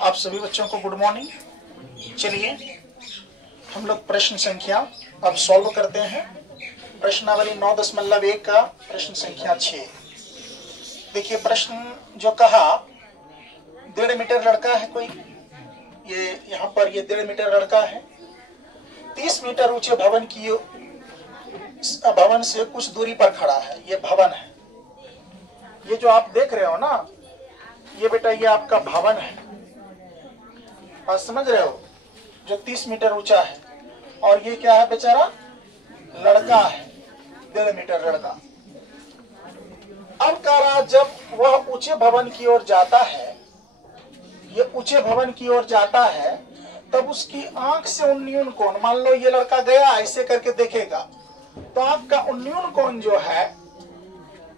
आप सभी बच्चों को गुड मॉर्निंग। चलिए हम लोग प्रश्न संख्या अब सॉल्व करते हैं। प्रश्नावली 9.1 का प्रश्न संख्या 6। देखिए प्रश्न जो कहा, 1.5 मीटर लड़का है कोई, ये यहाँ पर ये 1.5 मीटर लड़का है, 30 मीटर ऊंचे भवन से कुछ दूरी पर खड़ा है। ये भवन है, ये जो आप देख रहे हो ना, ये बेटा ये आपका भवन है। आप समझ रहे हो, जो 30 मीटर ऊंचा है। और ये क्या है बेचारा, लड़का है, 1.5 मीटर लड़का। अब कह रहा जब वह ऊंचे भवन की ओर जाता है, ये ऊंचे भवन की ओर जाता है, तब उसकी आंख से उन्नयन कोण, मान लो ये लड़का गया ऐसे करके देखेगा, तो आंख का उन्नयन कोण जो है,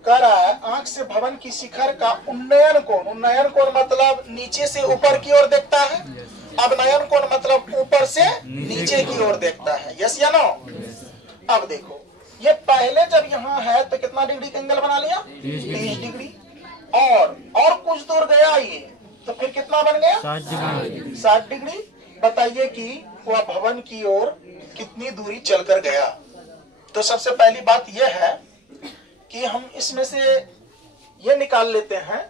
कह रहा है आंख से भवन की शिखर का उन्नयन कोण। उन्नयन कोण मतलब नीचे से ऊपर की ओर देखता है, अब नयन कोण मतलब ऊपर से नीचे की ओर देखता है। यस या नो? अब देखो ये पहले जब यहाँ है तो कितना डिग्री का एंगल बना लिया, 30 डिग्री। और कुछ दूर गया ये, तो फिर कितना बन गया, 60 डिग्री। बताइए कि वह भवन की ओर कितनी दूरी चलकर गया। तो सबसे पहली बात यह है कि हम इसमें से ये निकाल लेते हैं।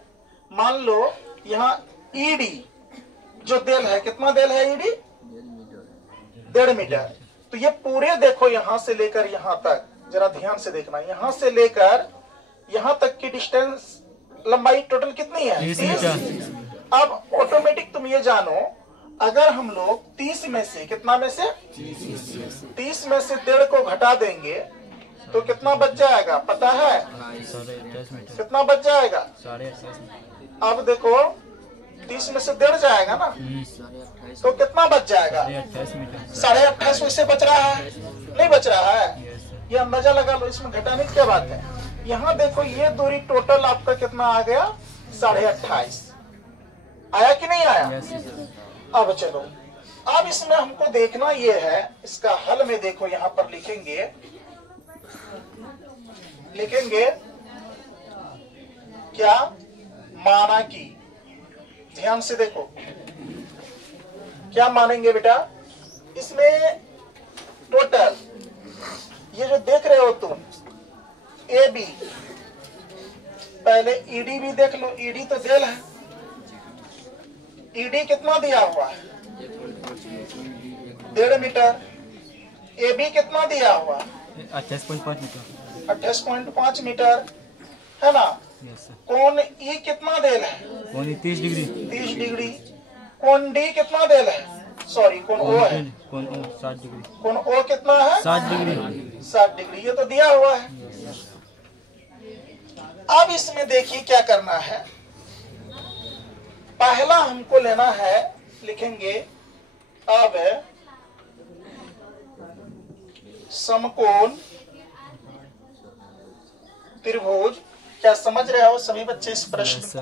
मान लो यहाँ ईडी जो देल है, कितना देल है ईडी, 1.5 मीटर। तो ये पूरे देखो यहाँ से लेकर यहाँ तक, जरा ध्यान से देखना, यहाँ से लेकर यहाँ तक की डिस्टेंस, लंबाई टोटल कितनी है, 30। अब ऑटोमेटिक तुम ये जानो, अगर हम लोग 30 में से, कितना में से, 30 में से 1.5 को घटा देंगे तो कितना बच जाएगा पता है, कितना बच जाएगा। अब देखो 30 में से 1.5 जाएगा ना, तो कितना बच जाएगा, 28.5 वैसे बच रहा है, नहीं बच रहा है। ये अंदाजा लगा लो, इसमें घटाने की क्या बात है। यहाँ देखो ये दूरी टोटल आपका कितना आ गया, 28.5 आया कि नहीं आया। अब चलो, अब इसमें हमको देखना ये है, इसका हल में देखो यहाँ पर लिखेंगे क्या, माना कि, ध्यान से देखो क्या मानेंगे बेटा, इसमें टोटल ये जो देख रहे हो तुम, ए बी, पहले ईडी भी देख लो, ईडी तो देल है, ईडी कितना दिया हुआ है, 1.5 मीटर। ए बी कितना दिया हुआ, 28.5 मीटर है ना। कोण ई कितना देल है, कोण 30 डिग्री। 30 डिग्री। कोण डी कितना देल है, सॉरी कोण ओ है, कोण ओ 60 डिग्री। कोण ओ कितना है, 60 डिग्री। 60 डिग्री, ये तो दिया हुआ है। अब इसमें देखिए क्या करना है, पहला हमको लेना है, लिखेंगे अब समकोण त्रिभुज। क्या समझ रहे हो सभी बच्चे इस प्रश्न को?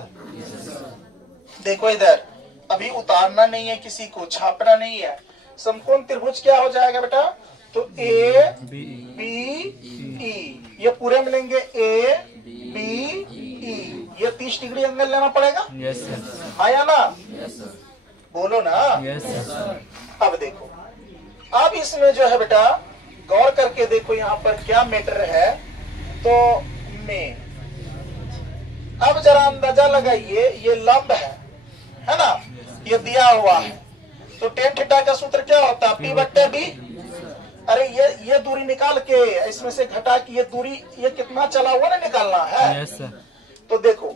देखो इधर, अभी उतारना नहीं है, किसी को छापना नहीं है। समकोण त्रिभुज क्या हो जाएगा बेटा, तो ए बी ई, ये पूरे मिलेंगे ए बी ई, ये 30 डिग्री एंगल लेना पड़ेगा। Yes sir. आया ना, यस सर। बोलो ना। Yes sir. अब देखो, अब इसमें जो है बेटा गौर करके देखो, यहाँ पर क्या मैटर है, तो में अब जरा अंदाजा लगाइए, ये लंब है ना, ये दिया हुआ है, तो tan थीटा का सूत्र क्या होता है, P/B। अरे ये दूरी निकाल के इसमें से घटा के ये दूरी, ये कितना चला हुआ ना, निकालना है। Yes sir. तो देखो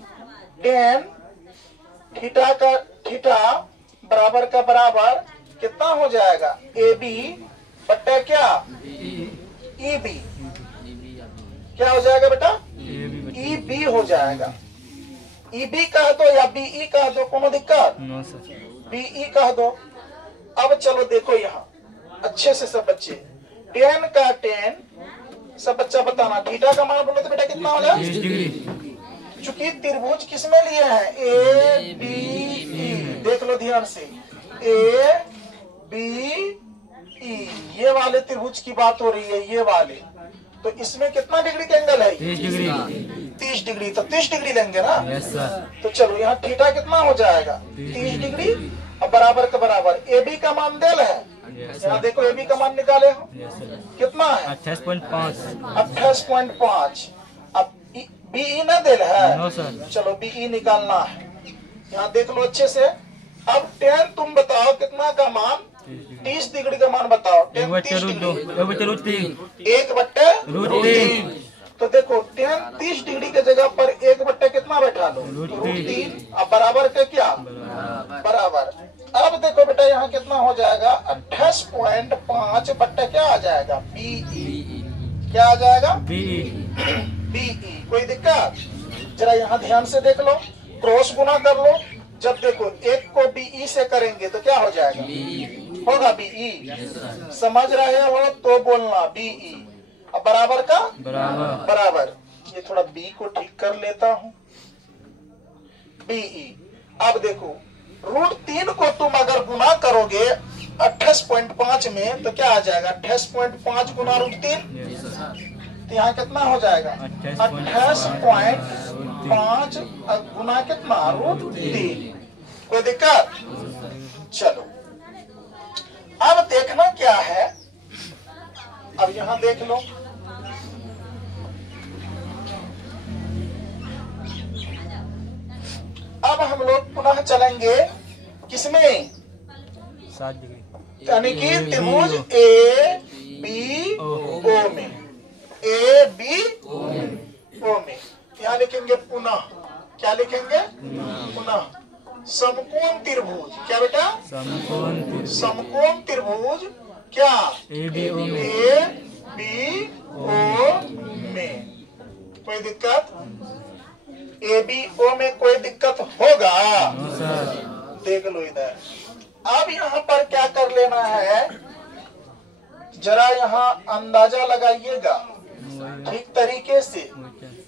tan थीटा का थीटा बराबर का बराबर कितना हो जाएगा, AB बट्टा क्या, EB, क्या हो जाएगा बेटा, EB हो जाएगा। EB कह दो या BE कह दो, कोनो दिक्कत, नो सर। BE कह दो। अब चलो देखो यहाँ अच्छे से सब बच्चे, tan का tan, सब बच्चा बताना, थीटा का मान बोलो तो बेटा कितना हो जाए, 30 डिग्री। चूंकि त्रिभुज किसमें लिए हैं, ए बी ई, देख लो ध्यान से, ए बी ई, ये वाले त्रिभुज की बात हो रही है, ये वाले। तो इसमें कितना डिग्री का एंगल है, 30 डिग्री। 30 डिग्री, तो 30 डिग्री लेंगे ना। Yes sir. तो चलो यहाँ थीटा कितना हो जाएगा 30 डिग्री और बराबर का बराबर ए बी का मान देल है। यस यहाँ सर। देखो ए बी का मान निकाले हो यस सर। कितना है 28.5। 28.5। अब बीई ना देल है। No sir. चलो बीई निकालना है, यहाँ देख लो अच्छे से। अब tan तुम बताओ कितना का मान, 30 डिग्री का मान बताओ। tan 30 degree 1/√3। तो देखो tan 30 डिग्री के जगह पर 1/, कितना बैठा लो √3। अब बराबर के क्या बराबर। अब देखो बेटा यहाँ कितना हो जाएगा 28.5 बट्टे क्या आ जाएगा बीई। क्या आ जाएगा बीई। कोई दिक्कत? जरा यहाँ ध्यान से देख लो, क्रॉस गुना कर लो। जब देखो एक को बीई से करेंगे तो क्या हो जाएगा होगा बीई। समझ रहे हो तो बोलना बीई। अब बराबर का बराबर। ये थोड़ा बी को ठीक कर लेता हूँ बीई। अब देखो √3 को तुम अगर गुना करोगे 28.5 में तो क्या आ जाएगा 28.5 गुना √3। तो यहाँ कितना हो जाएगा 28.5 गुना कितना √3। कोई दिक्कत? चलो अब देखना क्या है, अब यहाँ देख लो। अब हम लोग पुनः चलेंगे किसमें, 7 डिग्री यानी कि त्रिभुज ए बी ओ में। ए बी ओ में यहाँ लिखेंगे पुनः। क्या लिखेंगे पुनः? समकोण त्रिभुज। क्या बेटा? समकोण त्रिभुज क्या ए बी ओ में। कोई दिक्कत? ए बी ओ में कोई दिक्कत होगा? No sir. देख लो इधर। अब यहाँ पर क्या कर लेना है, जरा यहाँ अंदाजा लगाइएगा ठीक तरीके से,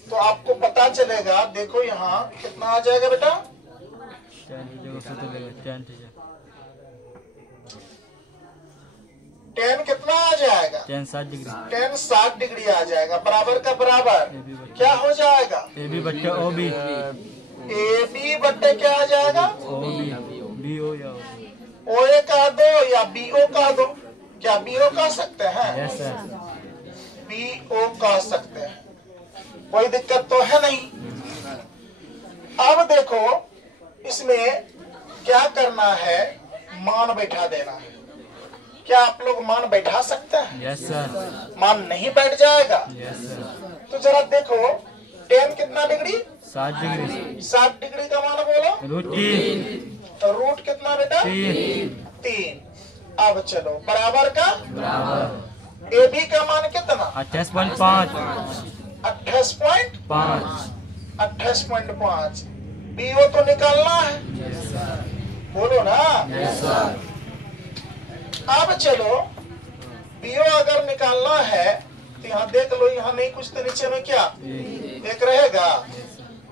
तो आपको पता चलेगा। देखो यहाँ कितना आ जाएगा बेटा 10 कितना आ जाएगा 7 डिग्री 10 60 डिग्री आ जाएगा। बराबर का बराबर क्या हो जाएगा ए बी बट्टे ओ बी। ए बी बट्टे क्या आ जाएगा ओ बी ओ या ओ ए कह दो या बी ओ कह दो। क्या बी ओ कह सकते हैं? Yes sir. बी ओ कह सकते हैं, कोई दिक्कत तो है नहीं। अब देखो इसमें क्या करना है, मान बैठा देना है। क्या आप लोग मान बैठा सकते हैं? Yes sir. मान नहीं बैठ जाएगा। Yes sir. तो जरा देखो 10 कितना डिग्री 7 डिग्री 7 डिग्री का मान बोलो। √3। तो रूट कितना बेटा 3। अब चलो बराबर का ए बी का मान कितना 28.5। 28.5 बी ओ तो निकालना है, बोलो ना। अब चलो बी ओ अगर निकालना है तो यहाँ देख लो, यहाँ नहीं कुछ तो नीचे में क्या एक रहेगा।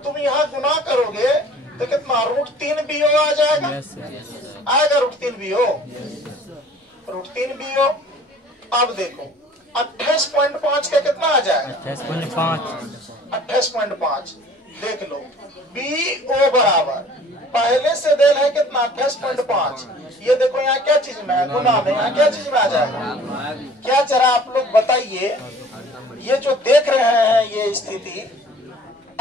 तुम यहाँ गुना करोगे तो कितना √3 बी ओ आ जाएगा। आएगा √3 बी ओ √3 बी ओ। अब देखो 28.5 का कितना आ जाएगा 28.5। देख लो बी ओ बराबर पहले से देल है कितना 28.5। ये देखो यहाँ क्या चीज में है गुना में, यहाँ क्या चीज में आ जाएगा क्या। जरा आप लोग बताइए, ये जो देख रहे हैं ये स्थिति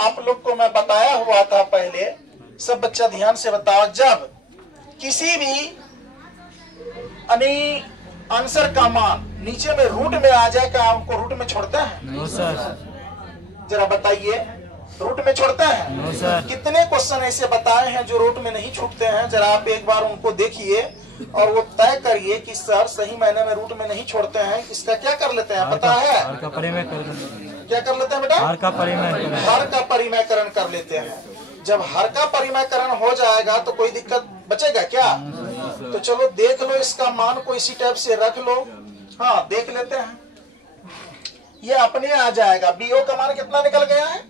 आप लोग को मैं बताया हुआ था पहले। सब बच्चा ध्यान से बताओ, जब किसी भी आंसर का मान नीचे में रूट में आ जाए, क्या उनको रूट में छोड़ते हैं? No sir. जरा बताइए, रूट में छोड़ते हैं? No sir. कितने क्वेश्चन ऐसे बताए हैं जो रूट में नहीं छूटते हैं? जरा आप एक बार उनको देखिए और वो तय करिए कि सर सही मायने में रूट में नहीं छोड़ते हैं। इसका क्या कर लेते हैं पता है? हार का परिमेय कर क्या कर लेते हैं बेटा? हार का परिमेयकरण कर लेते हैं। जब हर का परिमेयकरण हो जाएगा तो कोई दिक्कत बचेगा क्या? तो चलो देख लो, इसका मान को इसी टाइप से रख लो। हाँ देख लेते हैं, ये अपने आ जाएगा। बीओ का मान कितना निकल गया है?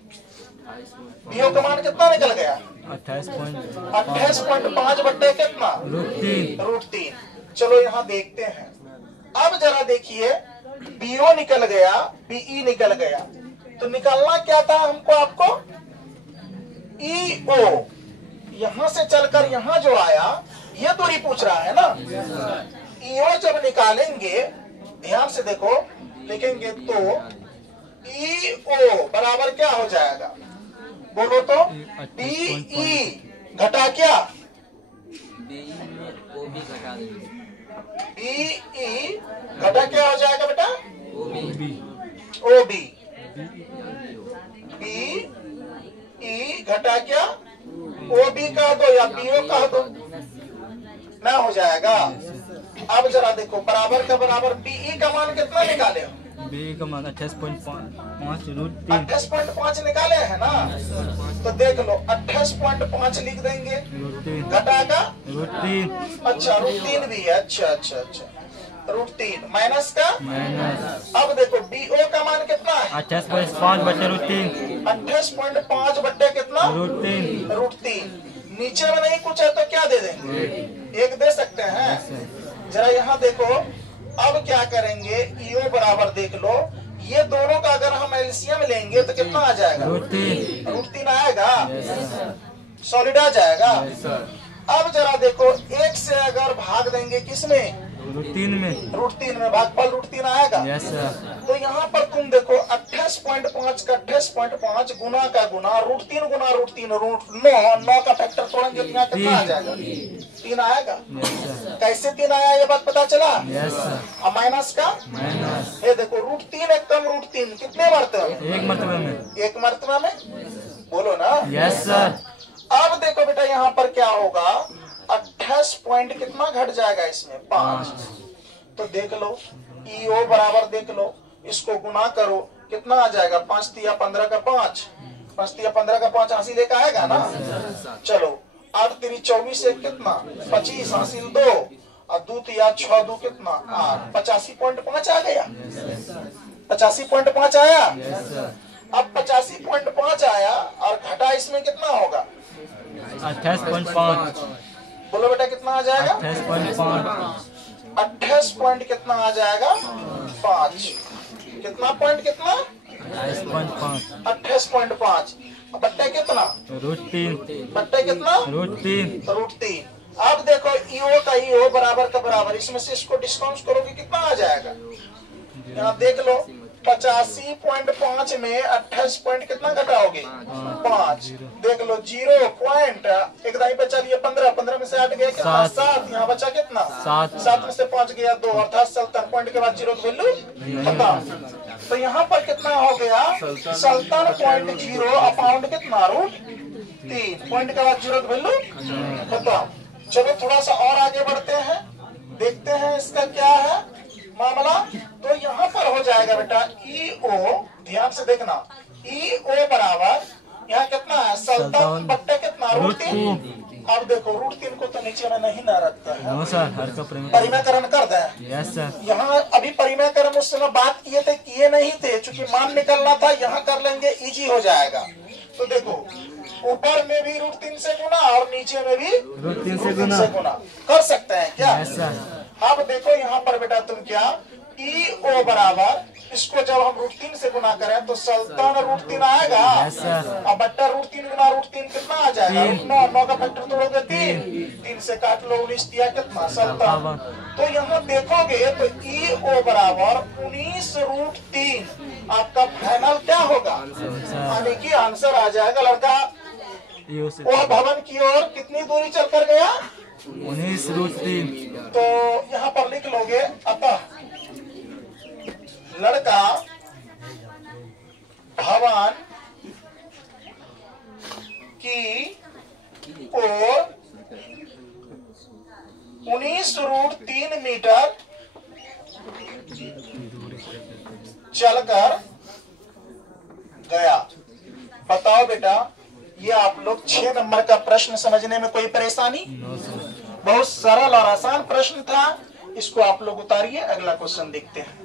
बीओ का मान कितना निकल गया? 28.5 बट्टे कितना √3। चलो यहाँ देखते हैं। अब जरा देखिए बीओ निकल गया, बीई निकल गया, तो निकालना क्या था हमको आपको? ई ओ, यहां से चलकर यहां जो आया ये दूरी पूछ रहा है ना। ई ओ जब निकालेंगे, ध्यान से देखो, लिखेंगे तो ई ओ बराबर क्या हो जाएगा, बोलो तो। डी ई घटा क्या, डी ई घटा क्या हो जाएगा बेटा, ओ बी। बी ई घटा क्या, ओ बी कह दो या बी ओ कह दो, ना हो जाएगा। अब जरा देखो, बराबर का बराबर बी ई का मान कितना निकाले हो, बी का मान 28.5 रूट 3। 28.5 निकाले है ना, तो देख लो 28.5 लिख देंगे, रूट 3 घटा का रूट 3 अच्छा रूट 3 भी है, अच्छा अच्छा अच्छा, रूट 3 माइनस का माइनस। अब देखो डी ओ का मान कितना है, 28.5 बटे रूट 3 28.5 बट्टे कितना, रूट 3। रूट 3। नीचे में नहीं कुछ है तो क्या दे देंगे, एक दे सकते हैं। जरा यहाँ देखो, अब क्या करेंगे, ईओ बराबर देख लो, ये दोनों का अगर हम एलसीएम लेंगे तो कितना आ जाएगा, रूट 3। रूट 3 आएगा, सॉलिड आ जाएगा। अब जरा देखो, एक से अगर भाग देंगे किसमें, रूट 3 में, रूट 3 में, भागफल रूट 3 आएगा। Yes sir. तो यहाँ पर तुम देखो 28.5 का 28.5 गुना का गुना रूट 3 गुना रूट 3 रूट 9 का फैक्टर तोड़ेंगे तो यहाँ कितना आ जाएगा, 3 आएगा। कैसे 3 आया ये बात पता चला, यस सर। और माइनस का माइनस, ये देखो रूट 3 एकदम रूट 3 कितने मरतबे में, एक मरतबे में, एक मरतबा में, बोलो ना। Yes sir. अब देखो बेटा यहाँ पर क्या होगा, 28 पॉइंट कितना घट जाएगा इसमें, 5। तो देख लो ईओ बराबर देख लो, इसको गुना करो कितना आ जाएगा, 5 तिया 15 का 5, 5 तिया 15 का 5 हासिल एक आएगा ना। चलो 8 तिरी 24 एक कितना 25 हासिल 2 और 2 तिया 6 2 कितना 8, 85.5 आ गया, 85.5 आया। अब 85.5 आया और घटा इसमें कितना होगा, 28.5। बोलो बेटा कितना आ जाएगा, 28.5। 28 पॉइंट कितना आ जाएगा, 5। कितना पॉइंट कितना, 28.5 28.5। बट्टे कितना, रूट 3। बट्टे कितना, रूट 3। रूट 3। अब देखो ईओ का ईओ बराबर का बराबर, इसमें से इसको डिस्काउंट करोगे कितना आ जाएगा, यहाँ देख लो 85.5 में 28 पॉइंट कितना घटाओगे, 5। देख लो 0 पॉइंट एक दाई पे चलिए 15, 15 में से 8 गया कितना, 7। यहाँ बचा कितना, 7 में से 5 गया 2, अर्थात 70 पॉइंट के बाद 0 की वैल्यू खत्म। तो यहाँ पर कितना हो गया, 70.0 अपाउंड कितना, रूट 3 पॉइंट के बाद 0 की वैल्यू खत्म। चलो थोड़ा सा और आगे बढ़ते हैं, देखते हैं इसका क्या है मामला। तो यहाँ पर हो जाएगा बेटा ईओ, ध्यान से देखना, ईओ बराबर यहाँ कितना है, 70 बट्टे कितना, रूट 3। अब देखो रूट 3 को तो नीचे में नहीं ना रखता है, नो सर, हर का परिमेयकरण कर दें। Yes sir. यहाँ अभी परिमेयकरण उस समय बात किए थे, किए नहीं थे, चूंकि मान निकलना था, यहाँ कर लेंगे इजी हो जाएगा। तो देखो ऊपर में भी रूट 3 से गुना और नीचे में भी रूट 3 रूट 3 से गुना कर सकते हैं क्या, यस सर। अब देखो यहाँ पर बेटा तुम क्या, ईओ बराबर इसको जब हम रूट 3 से गुना करें तो 70 रूट 3 आएगा। Yes sir. अब बट्टा रूट 3 गुना रूट 3 कितना आ जाएगा, रूट 9, 9 का फैक्टर तोड़ोगे 3 से काट लो 19 दिया कितना 70। तो यहाँ देखोगे तो ईओ बराबर 19 रूट 3 आपका फाइनल क्या होगा, यानी कि आंसर आ जाएगा। लड़का वह भवन की ओर कितनी दूरी चल कर गया, 19 रूट 3। तो यहाँ पर लिख लोगे, अतः लड़का भवन की ओर 19 रूट 3 मीटर चलकर गया। बताओ बेटा, ये आप लोग 6 नंबर का प्रश्न समझने में कोई परेशानी, नो सर। बहुत सरल और आसान प्रश्न था। इसको आप लोग उतारिए, अगला क्वेश्चन देखते हैं।